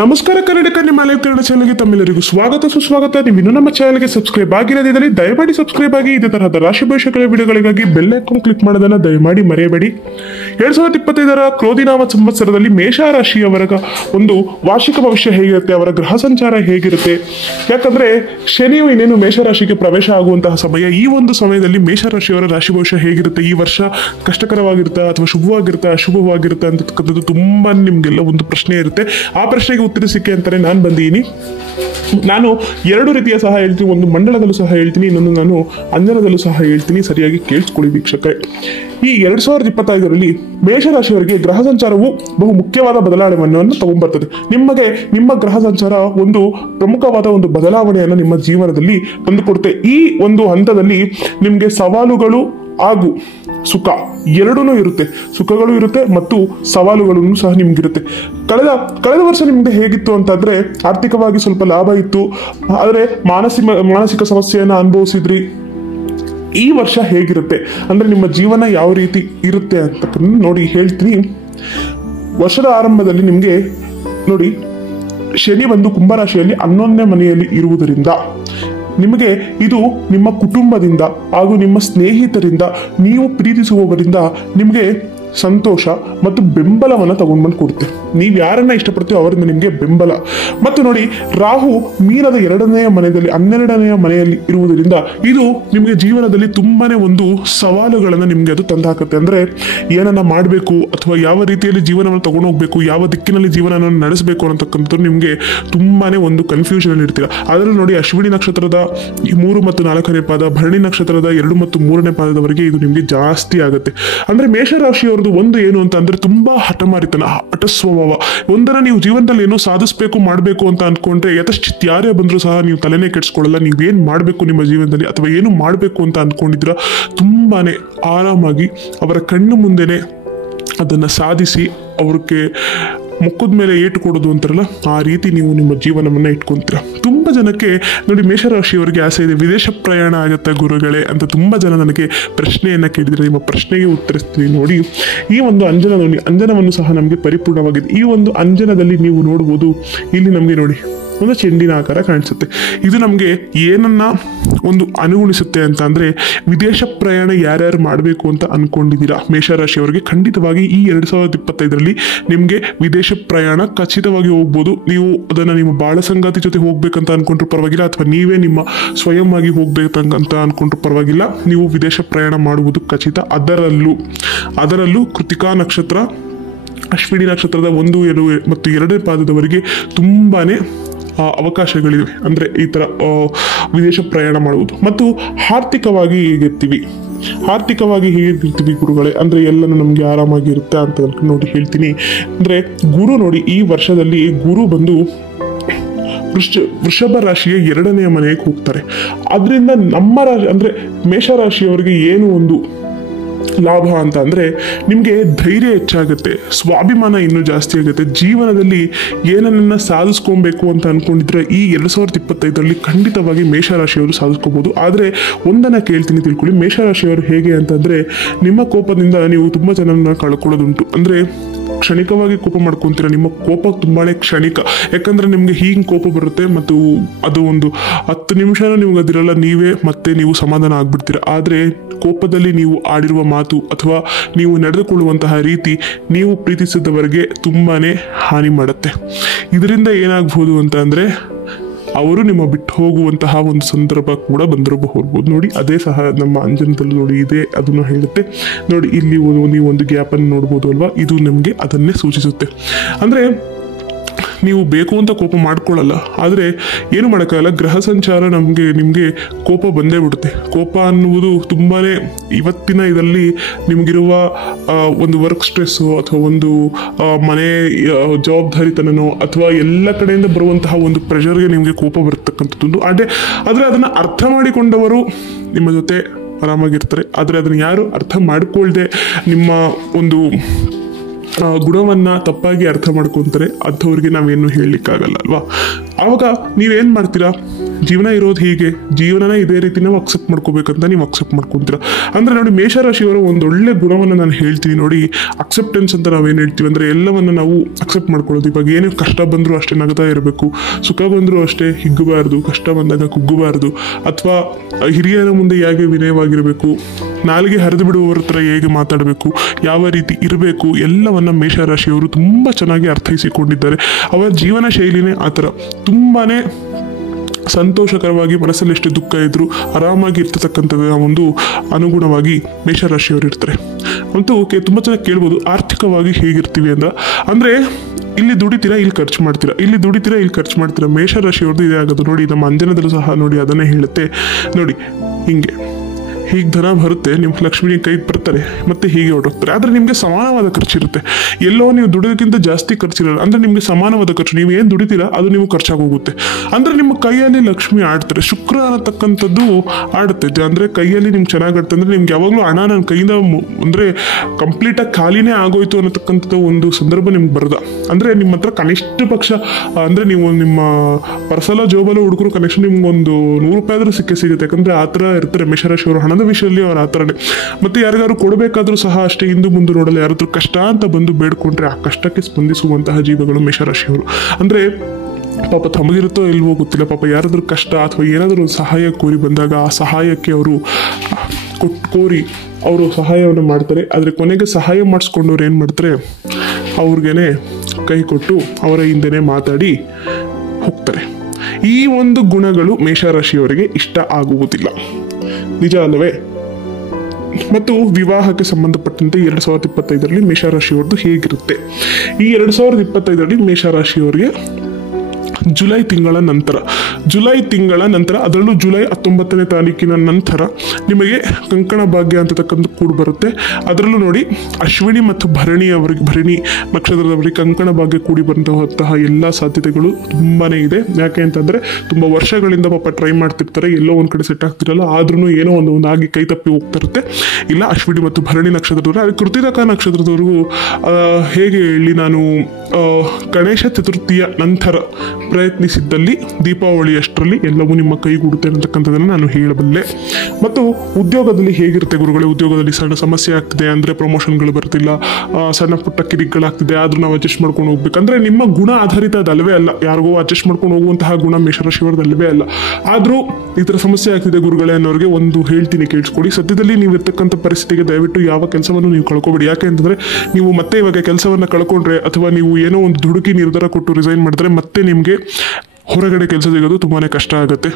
ನಮಸ್ಕಾರ ಕನ್ನಡಿಗ, ನಿಮ್ಮ ಲೈವ್ ಕನ್ನಡ ಚಾನಲ್ಗೆ ತಮ್ಮೆಲ್ಲರಿಗೂ ಸ್ವಾಗತ ಸುಸ್ವಾಗತ. ನೀವು ಇನ್ನೂ ನಮ್ಮ ಚಾನಲ್ಗೆ ಸಬ್ಸ್ಕ್ರೈಬ್ ಆಗಿರೋದಿದ್ದರೆ ದಯಮಾಡಿ ಸಬ್ಸ್ಕ್ರೈಬ್ ಆಗಿ. ಇದೇ ತರಹದ ರಾಶಿ ಭವಿಷ್ಯಗಳ ವಿಡಿಯೋಗಳಿಗಾಗಿ ಬೆಲ್ ಐಕಾನ್ ಕ್ಲಿಕ್ ಮಾಡೋದನ್ನ ದಯಮಾಡಿ ಮರೆಯಬೇಡಿ. 2025 ಕ್ರೋಧಿನಾಮ ಸಂವತ್ಸರದಲ್ಲಿ ಮೇಷರಾಶಿಯವರ ಒಂದು ವಾರ್ಷಿಕ ಭವಿಷ್ಯ ಹೇಗಿರುತ್ತೆ, ಅವರ ಗ್ರಹ ಸಂಚಾರ ಹೇಗಿರುತ್ತೆ, ಯಾಕಂದ್ರೆ ಶನಿಯು ಇನ್ನೇನು ಮೇಷರಾಶಿಗೆ ಪ್ರವೇಶ ಆಗುವಂತಹ ಸಮಯ. ಈ ಒಂದು ಸಮಯದಲ್ಲಿ ಮೇಷರಾಶಿಯವರ ರಾಶಿ ಭವಿಷ್ಯ ಹೇಗಿರುತ್ತೆ, ಈ ವರ್ಷ ಕಷ್ಟಕರವಾಗಿರುತ್ತಾ ಅಥವಾ ಶುಭವಾಗಿರುತ್ತಾ ಅಶುಭವಾಗಿರುತ್ತಾ ಅಂತಕ್ಕಂಥದ್ದು ತುಂಬಾ ನಿಮ್ಗೆಲ್ಲ ಒಂದು ಪ್ರಶ್ನೆ ಇರುತ್ತೆ. ಆ ಪ್ರಶ್ನೆಗೆ ಉತ್ತರಿಸಿಕೆ ಅಂತಾನೆ ನಾನು ಬಂದಿದ್ದೀನಿ. ನಾನು ಎರಡು ರೀತಿಯ ಸಹ ಹೇಳ್ತೀನಿ, ಒಂದು ಮಂಡಲದಲ್ಲೂ ಸಹ ಹೇಳ್ತೀನಿ, ಇನ್ನೊಂದು ನಾನು ಅಂಜನದಲ್ಲೂ ಸಹ ಹೇಳ್ತೀನಿ. ಸರಿಯಾಗಿ ಕೇಳಿಸ್ಕೊಳ್ಳಿ ವೀಕ್ಷಕರೇ. ಈ 2025ರಲ್ಲಿ ಮೇಷರಾಶಿಯವರಿಗೆ ಗ್ರಹ ಸಂಚಾರವು ಬಹು ಮುಖ್ಯವಾದ ಬದಲಾವಣೆಯನ್ನು ತಗೊಂಡ್ಬರ್ತದೆ. ನಿಮ್ಮ ಗ್ರಹ ಸಂಚಾರ ಒಂದು ಪ್ರಮುಖವಾದ ಒಂದು ಬದಲಾವಣೆಯನ್ನು ನಿಮ್ಮ ಜೀವನದಲ್ಲಿ ತಂದುಕೊಡುತ್ತೆ. ಈ ಒಂದು ಹಂತದಲ್ಲಿ ನಿಮಗೆ ಸವಾಲುಗಳು ಹಾಗೂ ಸುಖ ಎರಡೂ ಇರುತ್ತೆ. ಸುಖಗಳು ಇರುತ್ತೆ ಮತ್ತು ಸವಾಲುಗಳನ್ನು ಸಹ ನಿಮ್ಗಿರುತ್ತೆ. ಕಳೆದ ವರ್ಷ ನಿಮ್ಗೆ ಹೇಗಿತ್ತು ಅಂತಂದ್ರೆ, ಆರ್ಥಿಕವಾಗಿ ಸ್ವಲ್ಪ ಲಾಭ ಇತ್ತು, ಆದರೆ ಮಾನಸಿಕ ಸಮಸ್ಯೆಯನ್ನು ಅನುಭವಿಸಿದ್ರಿ. ಈ ವರ್ಷ ಹೇಗಿರುತ್ತೆ ಅಂದ್ರೆ ನಿಮ್ಮ ಜೀವನ ಯಾವ ರೀತಿ ಇರುತ್ತೆ ಅಂತ ನೋಡಿ ಹೇಳ್ತೀನಿ. ವರ್ಷದ ಆರಂಭದಲ್ಲಿ ನಿಮ್ಗೆ ನೋಡಿ, ಶನಿ ಬಂದು ಕುಂಭರಾಶಿಯಲ್ಲಿ 11ನೇ ಮನೆಯಲ್ಲಿ ಇರುವುದರಿಂದ ನಿಮಗೆ ಇದು ನಿಮ್ಮ ಕುಟುಂಬದಿಂದ ಹಾಗೂ ನಿಮ್ಮ ಸ್ನೇಹಿತರಿಂದ, ನೀವು ಪ್ರೀತಿಸುವವರಿಂದ ನಿಮಗೆ ಸಂತೋಷ ಮತ್ತು ಬೆಂಬಲವನ್ನು ತಗೊಂಡ್ಬಂದು ಕೊಡುತ್ತೆ. ನೀವು ಯಾರನ್ನ ಇಷ್ಟಪಡ್ತೀವೋ ಅವರಿಂದ ನಿಮಗೆ ಬೆಂಬಲ. ಮತ್ತು ನೋಡಿ, ರಾಹು ಮೀನದ 2ನೇ ಮನೆಯಲ್ಲಿ 12ನೇ ಮನೆಯಲ್ಲಿ ಇರುವುದರಿಂದ ಇದು ನಿಮಗೆ ಜೀವನದಲ್ಲಿ ತುಂಬಾನೇ ಒಂದು ಸವಾಲುಗಳನ್ನು ನಿಮಗೆ ಅದು ತಂದಾಕತ್ತೆ. ಅಂದ್ರೆ ಏನನ್ನ ಮಾಡಬೇಕು ಅಥವಾ ಯಾವ ರೀತಿಯಲ್ಲಿ ಜೀವನವನ್ನು ತಗೊಂಡು ಹೋಗ್ಬೇಕು, ಯಾವ ದಿಕ್ಕಿನಲ್ಲಿ ಜೀವನವನ್ನು ನಡೆಸಬೇಕು ಅನ್ನತಕ್ಕಂಥದ್ದು ನಿಮಗೆ ತುಂಬಾನೇ ಒಂದು ಕನ್ಫ್ಯೂಷನ್ ಅಲ್ಲಿ ಇರ್ತೀರ. ಅದರಲ್ಲಿ ನೋಡಿ, ಅಶ್ವಿನಿ ನಕ್ಷತ್ರದ 3 ಮತ್ತು 4ನೇ ಪಾದ, ಭರಣಿ ನಕ್ಷತ್ರದ 2 ಮತ್ತು 3ನೇ ಪಾದದವರೆಗೆ ಇದು ನಿಮಗೆ ಜಾಸ್ತಿ ಆಗುತ್ತೆ. ಅಂದ್ರೆ ಮೇಷರಾಶಿಯವರು ಒಂದು ಏನು ಅಂತ ಅಂದ್ರೆ ತುಂಬಾ ಹಠಮಾರಿತನ, ಹಠ ಸ್ವಭಾವ. ಒಂದರ ನೀವು ಜೀವನದಲ್ಲಿ ಏನೋ ಸಾಧಿಸಬೇಕು ಮಾಡಬೇಕು ಅಂತ ಅನ್ಕೊಂಡ್ರೆ ಯಥಾಸ್ಥಿತಿ ಯಾರೇ ಬಂದರೂ ಸಹ ನೀವು ತಲೆನೇ ಕೆಡಿಸ್ಕೊಳ್ಳಲ್ಲ. ನೀವೇನ್ ಮಾಡಬೇಕು ನಿಮ್ಮ ಜೀವನದಲ್ಲಿ ಅಥವಾ ಏನು ಮಾಡಬೇಕು ಅಂತ ಅನ್ಕೊಂಡಿದ್ರ ತುಂಬಾನೇ ಆರಾಮಾಗಿ ಅವರ ಕಣ್ಣು ಮುಂದೆನೆ ಅದನ್ನ ಸಾಧಿಸಿ ಅವ್ರಿಗೆ ಮುಖದ ಮೇಲೆ ಏಟು ಕೊಡೋದು ಅಂತಾರಲ್ಲ, ಆ ರೀತಿ ನೀವು ನಿಮ್ಮ ಜೀವನವನ್ನ ಇಟ್ಕೊಂತೀರ. ತುಂಬಾ ಜನಕ್ಕೆ ನೋಡಿ, ಮೇಷರಾಶಿಯವರಿಗೆ ಆಸೆ ಇದೆ, ವಿದೇಶ ಪ್ರಯಾಣ ಆಗುತ್ತೆ ಗುರುಗಳೇ ಅಂತ ತುಂಬಾ ಜನ ನನಗೆ ಪ್ರಶ್ನೆಯನ್ನ ಕೇಳಿದ್ರೆ ನಿಮ್ಮ ಪ್ರಶ್ನೆಗೆ ಉತ್ತರಿಸ್ತೀನಿ. ನೋಡಿ, ಈ ಒಂದು ಅಂಜನವನ್ನು ಸಹ ನಮಗೆ ಪರಿಪೂರ್ಣವಾಗಿದೆ. ಈ ಒಂದು ಅಂಜನದಲ್ಲಿ ನೀವು ನೋಡ್ಬೋದು, ಇಲ್ಲಿ ನಮಗೆ ನೋಡಿ ಒಂದು ಚೆಂಡಿನ ಆಕಾರ ಕಾಣಿಸುತ್ತೆ. ಇದು ನಮಗೆ ಏನನ್ನ ಒಂದು ಅನುಗುಣಿಸುತ್ತೆ ಅಂತ ಅಂದ್ರೆ, ವಿದೇಶ ಪ್ರಯಾಣ ಯಾರ್ಯಾರು ಮಾಡಬೇಕು ಅಂತ ಅನ್ಕೊಂಡಿದ್ದೀರಾ ಮೇಷರಾಶಿಯವರಿಗೆ, ಖಂಡಿತವಾಗಿ ಈ 2025ರಲ್ಲಿ ನಿಮಗೆ ವಿದೇಶ ಪ್ರಯಾಣ ಖಚಿತವಾಗಿ ಹೋಗ್ಬೋದು. ನೀವು ಅದನ್ನ ನಿಮ್ಮ ಬಾಳ ಸಂಗಾತಿ ಜೊತೆ ಹೋಗ್ಬೇಕಂತ ಅನ್ಕೊಂಡ್ರು ಪರವಾಗಿಲ್ಲ, ಅಥವಾ ನೀವೇ ನಿಮ್ಮ ಸ್ವಯಂ ಆಗಿ ಹೋಗ್ಬೇಕಂತ ಅನ್ಕೊಂಡ್ರು ಪರವಾಗಿಲ್ಲ, ನೀವು ವಿದೇಶ ಪ್ರಯಾಣ ಮಾಡುವುದು ಖಚಿತ. ಅದರಲ್ಲೂ ಕೃತಿಕಾ ನಕ್ಷತ್ರ, ಅಶ್ವಿನಿ ನಕ್ಷತ್ರದ 1, 2 ಮತ್ತು 2ನೇ ಪಾದದವರೆಗೆ ತುಂಬಾನೇ ಅವಕಾಶಗಳಿವೆ. ಅಂದ್ರೆ ಈ ತರ ವಿದೇಶ ಪ್ರಯಾಣ ಮಾಡುವುದು. ಮತ್ತು ಆರ್ಥಿಕವಾಗಿ ಹೇಗಿರ್ತೀವಿ ಗುರುಗಳೇ ಅಂದ್ರೆ ಎಲ್ಲನೂ ನಮ್ಗೆ ಆರಾಮಾಗಿ ಇರುತ್ತೆ ಅಂತ ನೋಡಿ ಹೇಳ್ತೀನಿ. ಅಂದ್ರೆ ಗುರು ನೋಡಿ, ಈ ವರ್ಷದಲ್ಲಿ ಗುರು ಬಂದು ವೃಷಭ ರಾಶಿಯ 2ನೇ ಮನೆಗೆ ಹೋಗ್ತಾರೆ. ಅದರಿಂದ ನಮ್ಮ ರಾಶಿ ಅಂದ್ರೆ ಮೇಷರಾಶಿಯವರಿಗೆ ಏನು ಒಂದು ಲಾಭ ಅಂತ ಅಂದ್ರೆ, ನಿಮಗೆ ಧೈರ್ಯ ಹೆಚ್ಚಾಗುತ್ತೆ, ಸ್ವಾಭಿಮಾನ ಇನ್ನೂ ಜಾಸ್ತಿ ಆಗುತ್ತೆ. ಜೀವನದಲ್ಲಿ ಏನನ್ನ ಸಾಧಿಸ್ಕೊಬೇಕು ಅಂತ ಅನ್ಕೊಂಡಿದ್ರೆ ಈ 2025ರಲ್ಲಿ ಖಂಡಿತವಾಗಿ ಮೇಷರಾಶಿಯವರು ಸಾಧಿಸ್ಕೋಬಹುದು. ಆದ್ರೆ ಒಂದನ್ನ ಕೇಳ್ತೀನಿ, ತಿಳ್ಕೊಳ್ಳಿ. ಮೇಷರಾಶಿಯವರು ಹೇಗೆ ಅಂತಂದ್ರೆ, ನಿಮ್ಮ ಕೋಪದಿಂದ ನೀವು ತುಂಬಾ ಜನರನ್ನ ಕಳ್ಕೊಳ್ಳೋದುಂಟು. ಅಂದ್ರೆ ಕ್ಷಣಿಕವಾಗಿ ಕೋಪ ಮಾಡ್ಕೊಂತೀರ. ನಿಮ್ಮ ಕೋಪ ತುಂಬಾನೇ ಕ್ಷಣಿಕ, ಯಾಕಂದ್ರೆ ನಿಮ್ಗೆ ಹೀಗೆ ಕೋಪ ಬರುತ್ತೆ ಮತ್ತು ಅದು ಒಂದು 10 ನಿಮಿಷನೂ ನಿಮ್ಗೆ ಅದಿರಲ್ಲ, ನೀವು ಸಮಾಧಾನ ಆಗ್ಬಿಡ್ತೀರ. ಆದ್ರೆ ಕೋಪದಲ್ಲಿ ನೀವು ಆಡಿರುವ ಮಾತು ಅಥವಾ ನೀವು ನಡೆದುಕೊಳ್ಳುವಂತಹ ರೀತಿ ನೀವು ಪ್ರೀತಿಸಿದವರಿಗೆ ತುಂಬಾನೇ ಹಾನಿ ಮಾಡುತ್ತೆ. ಇದರಿಂದ ಏನಾಗಬಹುದು ಅಂತ ಅಂದ್ರೆ, ಅವರು ನಿಮ್ಮ ಬಿಟ್ಟು ಹೋಗುವಂತಹ ಒಂದು ಸಂದರ್ಭ ಕೂಡ ಬಂದಿರಬಹುದು. ನೋಡಿ, ಅದೇ ಸಹ ನಮ್ಮ ಅಂಜನದಲ್ಲಿ ನೋಡಿ ಇದೆ, ಅದನ್ನು ಹೇಳುತ್ತೆ. ನೋಡಿ, ಇಲ್ಲಿ ನೀವು ಒಂದು ಗ್ಯಾಪ್ ಅನ್ನು ನೋಡ್ಬೋದು ಅಲ್ವಾ, ಇದು ನಮಗೆ ಅದನ್ನೇ ಸೂಚಿಸುತ್ತೆ. ಅಂದ್ರೆ ನೀವು ಬೇಕು ಅಂತ ಕೋಪ ಮಾಡ್ಕೊಳ್ಳಲ್ಲ, ಆದರೆ ಏನು ಮಾಡೋಕ್ಕಾಗಲ್ಲ, ಗ್ರಹ ಸಂಚಾರ ನಿಮಗೆ ಕೋಪ ಬಂದೇ ಬಿಡುತ್ತೆ. ಕೋಪ ಅನ್ನುವುದು ತುಂಬಾನೇ ಇವತ್ತಿನ ಇದರಲ್ಲಿ ನಿಮಗಿರುವ ಒಂದು ವರ್ಕ್ ಸ್ಟ್ರೆಸ್ಸು ಅಥವಾ ಒಂದು ಮನೆ ಜವಾಬ್ದಾರಿತನನೋ ಅಥವಾ ಎಲ್ಲ ಕಡೆಯಿಂದ ಬರುವಂತಹ ಒಂದು ಪ್ರೆಷರ್ಗೆ ನಿಮಗೆ ಕೋಪ ಬರ್ತಕ್ಕಂಥದ್ದು. ಆದರೆ ಅದನ್ನು ಅರ್ಥ ಮಾಡಿಕೊಂಡವರು ನಿಮ್ಮ ಜೊತೆ ಆರಾಮಾಗಿರ್ತಾರೆ. ಆದರೆ ಅದನ್ನು ಯಾರು ಅರ್ಥ ಮಾಡಿಕೊಳ್ಳದೆ ನಿಮ್ಮ ಒಂದು ಗುಣವನ್ನ ತಪ್ಪಾಗಿ ಅರ್ಥ ಮಾಡ್ಕೊಂತಾರೆ, ಅಂಥವ್ರಿಗೆ ನಾವೇನು ಹೇಳಲಿಕ್ಕಾಗಲ್ಲ ಅಲ್ವಾ. ಆವಾಗ ನೀವೇನು ಮಾಡ್ತೀರಾ, ಜೀವನ ಇರೋದು ಹೀಗೆ, ಜೀವನನ ಇದೇ ರೀತಿ ನಾವು ಅಕ್ಸೆಪ್ಟ್ ಮಾಡ್ಕೋಬೇಕಂತ ನೀವು ಅಕ್ಸೆಪ್ಟ್ ಮಾಡ್ಕೊತೀರ. ಅಂದರೆ ನೋಡಿ, ಮೇಷರಾಶಿಯವರ ಒಂದೊಳ್ಳೆ ಗುಣವನ್ನು ನಾನು ಹೇಳ್ತೀನಿ ನೋಡಿ. ಅಕ್ಸೆಪ್ಟೆನ್ಸ್ ಅಂತ ನಾವೇನು ಹೇಳ್ತೀವಿ ಅಂದರೆ ಎಲ್ಲವನ್ನು ನಾವು ಅಕ್ಸೆಪ್ಟ್ ಮಾಡ್ಕೊಳ್ಳೋದು. ಇವಾಗ ಏನೇ ಕಷ್ಟ ಬಂದರೂ ಅಷ್ಟೇ ನಗ್ತಾ ಇರಬೇಕು, ಸುಖ ಬಂದರೂ ಅಷ್ಟೇ ಹಿಗ್ಗಬಾರ್ದು, ಕಷ್ಟ ಬಂದಾಗ ಕುಗ್ಗಬಾರ್ದು, ಅಥವಾ ಹಿರಿಯರ ಮುಂದೆ ಹೇಗೆ ವಿನಯವಾಗಿರಬೇಕು, ನಾಲಿಗೆ ಹರಿದು ಬಿಡುವವರ ಹತ್ರ ಹೇಗೆ ಮಾತಾಡಬೇಕು, ಯಾವ ರೀತಿ ಇರಬೇಕು, ಎಲ್ಲವನ್ನ ಮೇಷರಾಶಿಯವರು ತುಂಬ ಚೆನ್ನಾಗಿ ಅರ್ಥೈಸಿಕೊಂಡಿದ್ದಾರೆ. ಅವರ ಜೀವನ ಶೈಲಿನೇ ಆ ಥರ. ತುಂಬಾ ಸಂತೋಷಕರವಾಗಿ, ಮನಸ್ಸಲ್ಲಿ ಎಷ್ಟು ದುಃಖ ಇದ್ದರೂ ಆರಾಮಾಗಿ ಇರ್ತಕ್ಕಂಥದ್ದು ಒಂದು ಅನುಗುಣವಾಗಿ ಮೇಷರಾಶಿಯವರು ಇರ್ತಾರೆ. ಅಂತೂ ತುಂಬ ಚೆನ್ನಾಗಿ ಕೇಳ್ಬೋದು, ಆರ್ಥಿಕವಾಗಿ ಹೇಗಿರ್ತೀವಿ ಅಂದರೆ ಇಲ್ಲಿ ದುಡಿತೀರಾ, ಇಲ್ಲಿ ಖರ್ಚು ಮಾಡ್ತೀರಾ, ಇಲ್ಲಿ ದುಡಿತೀರಾ, ಇಲ್ಲಿ ಖರ್ಚು ಮಾಡ್ತೀರಾ. ಮೇಷರಾಶಿಯವ್ರದ್ದು ಇದೇ ಆಗೋದು ನೋಡಿ. ನಮ್ಮ ಅಂಜನದಲ್ಲೂ ಸಹ ನೋಡಿ ಅದನ್ನೇ ಹೇಳುತ್ತೆ ನೋಡಿ. ಹೀಗೆ ಧನ ಬರುತ್ತೆ, ನಿಮ್ಮ ಲಕ್ಷ್ಮಿ ಕೈಗೆ ಬರ್ತಾರೆ, ಮತ್ತೆ ಹೀಗೆ ಹೊರಟೋಗ್ತಾರೆ. ಆದರೆ ನಿಮಗೆ ಸಮಾನವಾದ ಖರ್ಚಿರುತ್ತೆ. ಎಲ್ಲೋ ನೀವು ದುಡಿಯೋದಕ್ಕಿಂತ ಜಾಸ್ತಿ ಖರ್ಚಿರಲ್ಲ. ಅಂದರೆ ನಿಮಗೆ ಸಮಾನವಾದ ಖರ್ಚು, ನೀವು ಏನು ದುಡಿತೀರಾ ಅದು ನೀವು ಖರ್ಚಾಗೋಗುತ್ತೆ. ಅಂದರೆ ನಿಮ್ಮ ಕೈಯಲ್ಲಿ ಲಕ್ಷ್ಮಿ ಆಡ್ತಾರೆ. ಶುಕ್ರ ಅನ್ನತಕ್ಕಂಥದ್ದು ಆಡುತ್ತೆ. ಅಂದರೆ ಕೈಯಲ್ಲಿ ನಿಮ್ಗೆ ಚೆನ್ನಾಗಿ ಆಡ್ತಾರೆ. ಅಂದರೆ ನಿಮ್ಗೆ ಯಾವಾಗಲೂ ಹಣ ನನ್ನ ಕೈಯಿಂದ ಅಂದರೆ ಕಂಪ್ಲೀಟಾಗಿ ಖಾಲಿನೇ ಆಗೋಯ್ತು ಅನ್ನತಕ್ಕಂಥದ್ದು ಒಂದು ಸಂದರ್ಭ ನಿಮ್ಗೆ ಬರದ. ಅಂದರೆ ನಿಮ್ಮ ಹತ್ರ ಕನಿಷ್ಠ ಪಕ್ಷ ಅಂದರೆ ನೀವು ನಿಮ್ಮ ಪರ್ಸಲ ಜೋಬಲ್ಲ ಹುಡುಗರು ಕನಿಷ್ಠ ನಿಮ್ಗೊಂದು 100 ರೂಪಾಯಿ ಆದರೂ ಸಿಗುತ್ತೆ. ಯಾಕಂದರೆ ಆ ಥರ ಇರ್ತಾರೆ ಮೇಷರಾಶಿಯವರು. ಹಣದ ವಿಷಯದಲ್ಲಿ ಅವ್ರು ಆ ಥರನೇ. ಮತ್ತೆ ಯಾರಿಗಾದ್ರು ಕೊಡಬೇಕಾದ್ರೂ ಸಹ ಅಷ್ಟೇ, ಹಿಂದು ಮುಂದೆ ನೋಡಲ್ಲ. ಯಾರಾದ್ರೂ ಕಷ್ಟ ಅಂತ ಬಂದು ಬೇಡ್ಕೊಂಡ್ರೆ ಆ ಕಷ್ಟಕ್ಕೆ ಸ್ಪಂದಿಸುವಂತಹ ಜೀವಗಳು ಮೇಷರಾಶಿಯವರು. ಅಂದರೆ ಪಾಪ ತಮಗಿರುತ್ತೋ ಇಲ್ವೋ ಗೊತ್ತಿಲ್ಲ, ಪಾಪ ಯಾರಾದ್ರೂ ಕಷ್ಟ ಅಥವಾ ಏನಾದರೂ ಸಹಾಯ ಕೋರಿ ಬಂದಾಗ ಆ ಸಹಾಯಕ್ಕೆ ಅವರು ಕೋರಿ ಅವರು ಸಹಾಯವನ್ನು ಮಾಡ್ತಾರೆ. ಆದರೆ ಕೊನೆಗೆ ಸಹಾಯ ಮಾಡಿಸ್ಕೊಂಡವ್ರು ಏನು ಮಾಡ್ತಾರೆ, ಅವ್ರಿಗೇನೆ ಕೈ ಕೊಟ್ಟು ಅವರ ಹಿಂದೆನೇ ಮಾತಾಡಿ ಹೋಗ್ತಾರೆ. ಈ ಒಂದು ಗುಣಗಳು ಮೇಷರಾಶಿಯವರಿಗೆ ಇಷ್ಟ ಆಗುವುದಿಲ್ಲ, ನಿಜ ಅಲ್ಲವೇ? ಮತ್ತು ವಿವಾಹಕ್ಕೆ ಸಂಬಂಧಪಟ್ಟಂತೆ 2025ರಲ್ಲಿ ಮೇಷರಾಶಿಯವ್ರದ್ದು ಹೇಗಿರುತ್ತೆ? ಈ 2025ರಲ್ಲಿ ಮೇಷರಾಶಿಯವರಿಗೆ ಜುಲೈ ತಿಂಗಳ ನಂತರ ಅದರಲ್ಲೂ ಜುಲೈ 19ನೇ ತಾರೀಕಿನ ನಂತರ ನಿಮಗೆ ಕಂಕಣ ಭಾಗ್ಯ ಅಂತಕ್ಕಂಥ ಕೂಡ ಬರುತ್ತೆ. ಅದರಲ್ಲೂ ನೋಡಿ, ಅಶ್ವಿನಿ ಮತ್ತು ಭರಣಿ ನಕ್ಷತ್ರದವರಿಗೆ ಕಂಕಣ ಭಾಗ್ಯ ಕೂಡಿ ಬಂದಂತಹ ಎಲ್ಲ ಸಾಧ್ಯತೆಗಳು ತುಂಬಾ ಇದೆ. ಯಾಕೆ ಅಂತಂದರೆ ತುಂಬ ವರ್ಷಗಳಿಂದ ಪಾಪ ಟ್ರೈ ಮಾಡ್ತಿರ್ತಾರೆ, ಎಲ್ಲೋ ಒಂದು ಕಡೆ ಸೆಟ್ ಆಗ್ತಿರಲ್ಲ, ಆದ್ರೂ ಏನೋ ಒಂದು ಆಗಿ ಕೈ ತಪ್ಪಿ ಹೋಗ್ತಿರುತ್ತೆ. ಇಲ್ಲ, ಅಶ್ವಿನಿ ಮತ್ತು ಭರಣಿ ನಕ್ಷತ್ರದವರು. ಅದು ಕೃತಿಕ ನಕ್ಷತ್ರದವ್ರಿಗೂ ಹೇಗೆ ಹೇಳಿ, ನಾನು ಗಣೇಶ ಚತುರ್ಥಿಯ ನಂತರ ಪ್ರಯತ್ನಿಸಿದ್ದಲ್ಲಿ ದೀಪಾವಳಿಯಷ್ಟರಲ್ಲಿ ಎಲ್ಲವೂ ನಿಮ್ಮ ಕೈಗೂಡುತ್ತೆ ಅನ್ನತಕ್ಕಂಥದ್ದನ್ನು ನಾನು ಹೇಳಬಲ್ಲೆ. ಮತ್ತು ಉದ್ಯೋಗದಲ್ಲಿ ಹೇಗಿರುತ್ತೆ ಗುರುಗಳೇ? ಉದ್ಯೋಗದಲ್ಲಿ ಸಣ್ಣ ಸಮಸ್ಯೆ ಆಗ್ತಿದೆ ಅಂದರೆ ಪ್ರಮೋಷನ್ಗಳು ಬರ್ತಿಲ್ಲ, ಸಣ್ಣ ಪುಟ್ಟ ಕಿರಿಗಳಾಗ್ತಿದೆ, ಆದರೂ ನಾವು ಅಡ್ಜಸ್ಟ್ ಮಾಡ್ಕೊಂಡು ಹೋಗ್ಬೇಕಂದ್ರೆ ನಿಮ್ಮ ಗುಣ ಆಧಾರಿತ ಅದಲ್ವೇ ಅಲ್ಲ. ಯಾರಿಗೋ ಅಡ್ಜಸ್ಟ್ ಮಾಡ್ಕೊಂಡು ಹೋಗುವಂತಹ ಗುಣ ಮೇಷರಾಶಿಯವರದಲ್ಲವೇ ಅಲ್ಲ. ಆದರೂ ಈ ಥರ ಸಮಸ್ಯೆ ಆಗ್ತಿದೆ ಗುರುಗಳೇ ಅನ್ನೋರಿಗೆ ಒಂದು ಹೇಳ್ತೀನಿ, ಕೇಳಿಸ್ಕೊಡಿ. ಸದ್ಯದಲ್ಲಿ ನೀವು ಇರ್ತಕ್ಕಂಥ ಪರಿಸ್ಥಿತಿಗೆ ದಯವಿಟ್ಟು ಯಾವ ಕೆಲಸವನ್ನು ನೀವು ಕಳ್ಕೊಬೇಡಿ. ಯಾಕೆ ಅಂತಂದರೆ ನೀವು ಮತ್ತೆ ಇವಾಗ ಕೆಲಸವನ್ನು ಕಳ್ಕೊಂಡ್ರೆ ಅಥವಾ ನೀವು ಏನೋ ಒಂದು ದುಡುಕಿ ನಿರ್ಧಾರ ಕೊಟ್ಟು ರಿಸೈನ್ ಮಾಡಿದ್ರೆ ಮತ್ತೆ ನಿಮಗೆ ಹೊರಗಡೆ ಕೆಲಸ ಸಿಗೋದು ತುಂಬಾ ಕಷ್ಟ ಆಗುತ್ತೆ.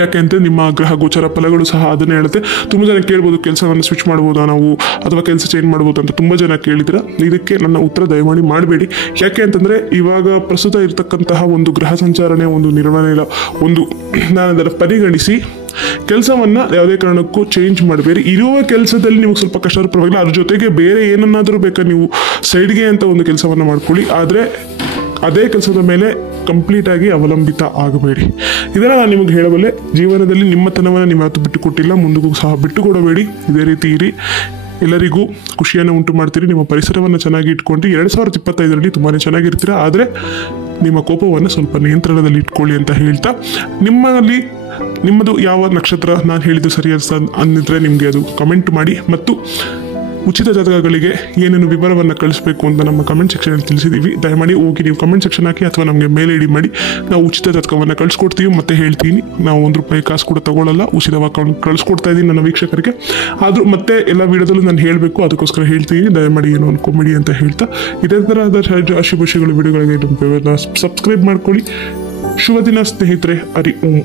ಯಾಕೆ ಅಂತ ನಿಮ್ಮ ಗ್ರಹ ಗೋಚರ ಫಲಗಳು ಸಹ ಅದನ್ನೇ ಹೇಳುತ್ತೆ. ತುಂಬ ಜನ ಕೇಳ್ಬೋದು, ಕೆಲಸವನ್ನು ಸ್ವಿಚ್ ಮಾಡ್ಬೋದಾ ನಾವು, ಅಥವಾ ಕೆಲಸ ಚೇಂಜ್ ಮಾಡ್ಬೋದು ಅಂತ ತುಂಬ ಜನ ಕೇಳಿದ್ರೆ ಇದಕ್ಕೆ ನನ್ನ ಉತ್ತರ ದಯಮಾಡಿ ಮಾಡಬೇಡಿ. ಯಾಕೆ ಅಂತಂದರೆ ಇವಾಗ ಪ್ರಸ್ತುತ ಇರತಕ್ಕಂತಹ ಒಂದು ಗ್ರಹ ಸಂಚಾರಣೆ, ಒಂದು ನಿರ್ವಹಣೆ, ಒಂದು ನಾನು ಅದನ್ನು ಪರಿಗಣಿಸಿ ಕೆಲಸವನ್ನು ಯಾವುದೇ ಕಾರಣಕ್ಕೂ ಚೇಂಜ್ ಮಾಡಬೇಡಿ. ಇರುವ ಕೆಲಸದಲ್ಲಿ ನಿಮಗೆ ಸ್ವಲ್ಪ ಕಷ್ಟ ಆದರೂ ಪರವಾಗಿಲ್ಲ, ಅದ್ರ ಜೊತೆಗೆ ಬೇರೆ ಏನನ್ನಾದರೂ ಬೇಕಾ ನೀವು ಸೈಡ್ಗೆ ಅಂತ ಒಂದು ಕೆಲಸವನ್ನು ಮಾಡ್ಕೊಳ್ಳಿ. ಆದರೆ ಅದೇ ಕೆಲಸದ ಮೇಲೆ ಕಂಪ್ಲೀಟಾಗಿ ಅವಲಂಬಿತ ಆಗಬೇಡಿ. ಇದನ್ನು ನಾನು ನಿಮಗೆ ಹೇಳಬಲ್ಲೆ. ಜೀವನದಲ್ಲಿ ನಿಮ್ಮತನವನ್ನು ನೀವು ಯಾವತ್ತೂ ಬಿಟ್ಟುಕೊಟ್ಟಿಲ್ಲ, ಮುಂದಕ್ಕೂ ಸಹ ಬಿಟ್ಟುಕೊಡಬೇಡಿ. ಇದೇ ರೀತಿ ಇರಿ, ಎಲ್ಲರಿಗೂ ಖುಷಿಯನ್ನು ಉಂಟು ಮಾಡ್ತೀರಿ, ನಿಮ್ಮ ಪರಿಸರವನ್ನು ಚೆನ್ನಾಗಿ ಇಟ್ಕೊಂಡು 2025ರಲ್ಲಿ ತುಂಬಾ ಚೆನ್ನಾಗಿರ್ತೀರ. ಆದರೆ ನಿಮ್ಮ ಕೋಪವನ್ನು ಸ್ವಲ್ಪ ನಿಯಂತ್ರಣದಲ್ಲಿ ಇಟ್ಕೊಳ್ಳಿ ಅಂತ ಹೇಳ್ತಾ, ನಿಮ್ಮದು ಯಾವ ನಕ್ಷತ್ರ ನಾನು ಹೇಳಿದ್ದು ಸರಿ ಅಂದಿದ್ರೆ ನಿಮಗೆ ಅದು ಕಮೆಂಟ್ ಮಾಡಿ. ಮತ್ತು ಉಚಿತ ಜಾತಕಗಳಿಗೆ ಏನೇನು ವಿವರವನ್ನು ಕಳಿಸ್ಬೇಕು ಅಂತ ನಮ್ಮ ಕಮೆಂಟ್ ಸೆಕ್ಷನಲ್ಲಿ ತಿಳಿಸಿದ್ದೀವಿ. ದಯಮಾಡಿ ಹೋಗಿ ನೀವು ಕಮೆಂಟ್ ಸೆಕ್ಷನ್ ಹಾಕಿ ಅಥವಾ ನಮಗೆ ಮೇಲ್ ಐಡಿ ಮಾಡಿ, ನಾವು ಉಚಿತ ಜಾತಕವನ್ನು ಕಳಿಸ್ಕೊಡ್ತೀವಿ. ಮತ್ತೆ ಹೇಳ್ತೀನಿ, ನಾವು ₹1 ಕಾಸು ಕೂಡ ತಗೊಳ್ಳಲ್ಲ, ಉಚಿತವಾಗಿ ಕಳಿಸ್ಕೊಡ್ತಾ ಇದ್ದೀನಿ ನನ್ನ ವೀಕ್ಷಕರಿಗೆ. ಆದರೂ ಮತ್ತೆ ಎಲ್ಲ ವಿಡಿಯೋದಲ್ಲೂ ನಾನು ಹೇಳಬೇಕು, ಅದಕ್ಕೋಸ್ಕರ ಹೇಳ್ತೀನಿ. ದಯಮಾಡಿ ಏನೋ ಅನ್ಕೊಂಬಿಡಿ ಅಂತ ಹೇಳ್ತಾ, ಇದೇ ಥರದ ರಾಶಿಭೂಷಿಗಳ ವಿಡಿಯೋಗಳಿಗೆ ಸಬ್ಸ್ಕ್ರೈಬ್ ಮಾಡ್ಕೊಳ್ಳಿ. ಶುಭ ದಿನ ಸ್ನೇಹಿತರೆ. ಹರಿ ಓಂ.